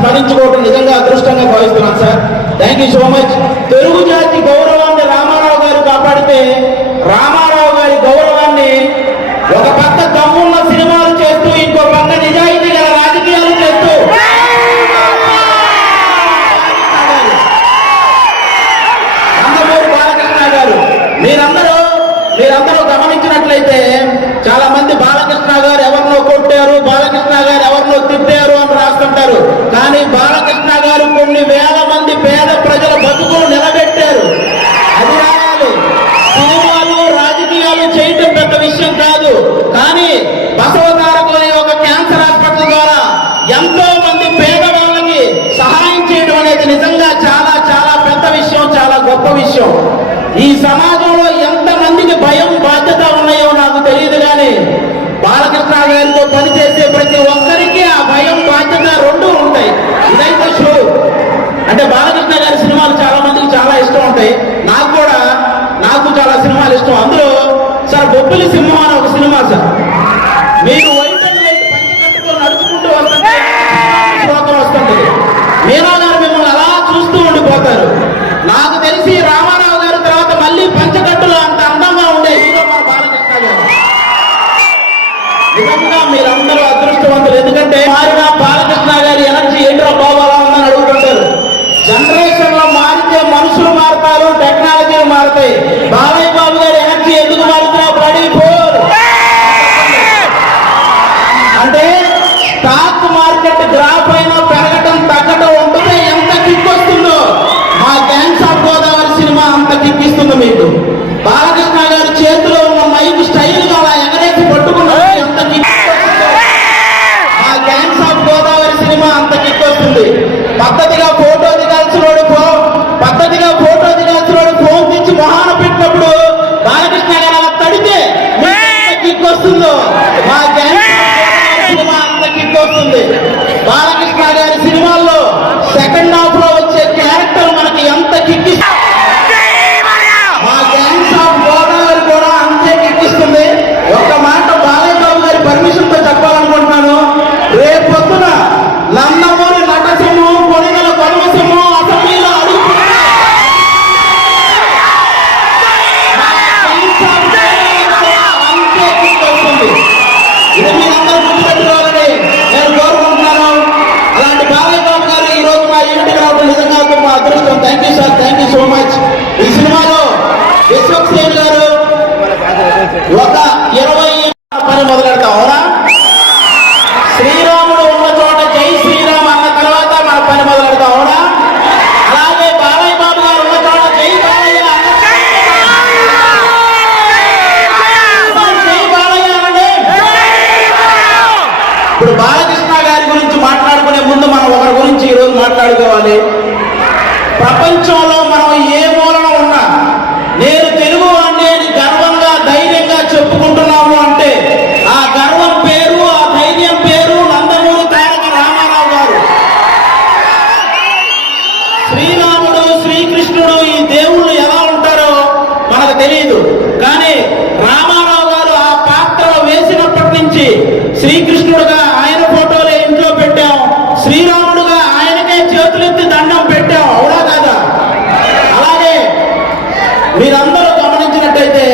స్మరించుకోవడం నిజంగా అదృష్టంగా భావిస్తున్నాను sir. Thank you so much. Telugu జాతి గౌరవాన్ని రామారావు గారు కాపాడితే రామారావు గారి గౌరవాన్ని ఒక పక్క దమ్మున్న సినిమాలు చేస్తూ ఇంకో పక్క నిజాయితీ గల రాజకీయాలు చేస్తూ నందమూరి బాలకృష్ణ గారు మీరందరూ గమనించినట్లయితే చాలా మంది బాలకృష్ణ గారు ఎవరినో కొట్టారు, బాలకృష్ణ గారు ఎవరినో తిట్టారు అని రాస్తుంటారు. కానీ బాలకృష్ణ గారు కొన్ని వేల మంది పేద ప్రజల బతుకులు నిలబెట్టారు. అది రావాలి. సినిమాలు రాజకీయాలు చేయటం పెద్ద విషయం కాదు. కానీ బసవతారకం అనే ఒక క్యాన్సర్ హాస్పిటల్ ద్వారా ఎంతో మంది పేదవాళ్ళకి సహాయం చేయడం అనేది నిజంగా చాలా చాలా పెద్ద విషయం, చాలా గొప్ప విషయం. ఈ సమాజంలో ఎంతమందికి భయం బాధ్యత ఉన్నాయో నాకు తెలియదు, కానీ బాలకృష్ణ గారితో పనిచేసే ప్రతి ఒక్కరికి ఆ భయం బాధ్యత రెండూ ఉంటాయి. ఇదైతే షో. అంటే బాలకృష్ణ గారి సినిమాలు చాలా మందికి చాలా ఇష్టం ఉంటాయి. నాకు చాలా సినిమాలు ఇష్టం. అందులో సార్ బొబ్బిలి సింహం అని ఒక సినిమా సార్. మీరు వైట్ అండ్ వైట్ పంచి కట్టుకొని నడుచుకుంటూ వస్తుంటే శ్లోకం వస్తుంటది. మీరా గారు మిమ్మల్ని అలా చూస్తూ ఉండిపోతారు. నాకు తెలిసి రామారావు గారి తర్వాత మళ్ళీ పంచకట్టులో అంత అందంగా ఉండే హీరో మన బాలకృష్ణ గారు. నిజంగా మీరందరూ అదృష్టవంతులు. ఎందుకంటే మారిన బాలకృష్ణ గారి ఎనర్జీ ఏంట్రా బాబాలా ఉందని అడుగుతుంటారు. జనరేషన్ లో మారితే మనుషులు మారుతారు, టెక్నాలజీలు మారుతాయి. బాలయ్య బాబు గారి ఎనర్జీ ఎందుకు మారుతున్నావు పడిపోరు అంటే స్టాక్ మార్కెట్ గ్రాఫ్ అయినా పెరగటం తగ్గటం ఉంటుంది. ఎంత కిక్ వస్తుందో మా గ్యాంగ్స్ ఆఫ్ గోదావరి సినిమా అంత కిక్ ఇస్తుంది మీకు. బాలకృష్ణ గారి చేతిలో ఉన్న మైక్ స్టైల్ గా అలా ఎగరేసి పట్టుకున్నది ఎంత కిక్ వస్తుందో మా గ్యాంగ్స్ ఆఫ్ గోదావరి సినిమా అంత కిక్ వస్తుంది. పద్ధతిగా ఫోటో దిగాల్సినోడు ఫోన్ తెచ్చి మొహాన పెట్టినప్పుడు బాలకృష్ణ గారు అలా తడితే ఎంత కిక్ వస్తుందో మా గ్యాంగ్స్ సినిమా అంత కిక్ వస్తుంది. బాలకృష్ణ గారి సినిమాల్లో సెకండ్ హాఫ్ లో వచ్చే క్యారెక్టర్ మనకి ఎంత కిక్ మా గ్యాంగ్స్ ఆఫ్ గోదావరి కూడా అంతే కిక్కిస్తుంది. ఒక్క మాట బాలయ్య బాబు గారి పర్మిషన్ తో చెప్పాలనుకుంటున్నాను. రేపొద్దున నందమూరి నటసింహం, కొనిదల కొనవసింహం అసెంబ్లీలో అడుగుతున్నారు. అంతే కిక్ వస్తుంది. ఇది మీరందరూ గుర్తుపెట్టుకోవాలని నేను కోరుకుంటున్నాను. అలాంటి బాలయ్య బాబు గారు ఈ రోజు మా ఇంటికి రావడం నిజంగా మా అదృష్టం. Thank you sir. Thank you so much. ఈ సినిమాలో విశ్వక్సేన్ గారు ఒక 20 పని మొదలెడతాం. అవునా? శ్రీరాముడు ఉన్న చోట జై శ్రీరామ్ అన్న తర్వాత మన పని మొదలెడతాం. అవునా? అలాగే బాలయ్య బాబు గారు ఉన్న చోట జై బాలయ్య జై బాలయ్య అనండి. ఇప్పుడు బాలకృష్ణ గారి గురించి మాట్లాడుకునే ముందు మనం ఒకరి గురించి ఈరోజు మాట్లాడుకోవాలి. ప్రపంచంలో మనం ఏ మూలన ఉన్నా నేను తెలుగు వాడిని అని గర్వంగా ధైర్యంగా చెప్పుకుంటున్నాము అంటే ఆ గర్వం పేరు, ఆ ధైర్యం పేరు నందమూరి తారక రామారావు గారు. శ్రీరాముడు, శ్రీకృష్ణుడు ఈ దేవుళ్ళు ఎలా ఉంటారో మనకు తెలియదు. కానీ రామారావు గారు ఆ పాత్రలో వేసినప్పటి నుంచి శ్రీకృష్ణుడుగా ఆయన ఫోటోలే ఇంట్లో పెట్టాం, శ్రీరాముడుగా ఆయనకే చేతులెత్తి దండం పెట్టాం. అవునా కాదా? అలాగే మీరందరూ గమనించినట్టయితే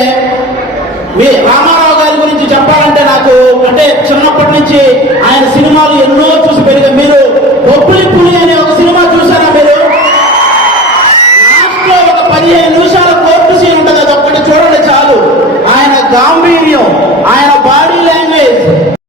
మీ రామారావు గారి గురించి చెప్పాలంటే నాకు అంటే చిన్నప్పటి నుంచి ఆయన సినిమాలు ఎన్నో చూసి పెరిగా. మీరు బొబ్బిలి పులి అనే ఒక సినిమా చూసారా? మీరు లాస్ట్ లో ఒక 15 నిమిషాల కోర్టు సీన్ ఉంటుంది, అది ఒక్కటి చూడండి చాలు. ఆయన గాంభీర్యం,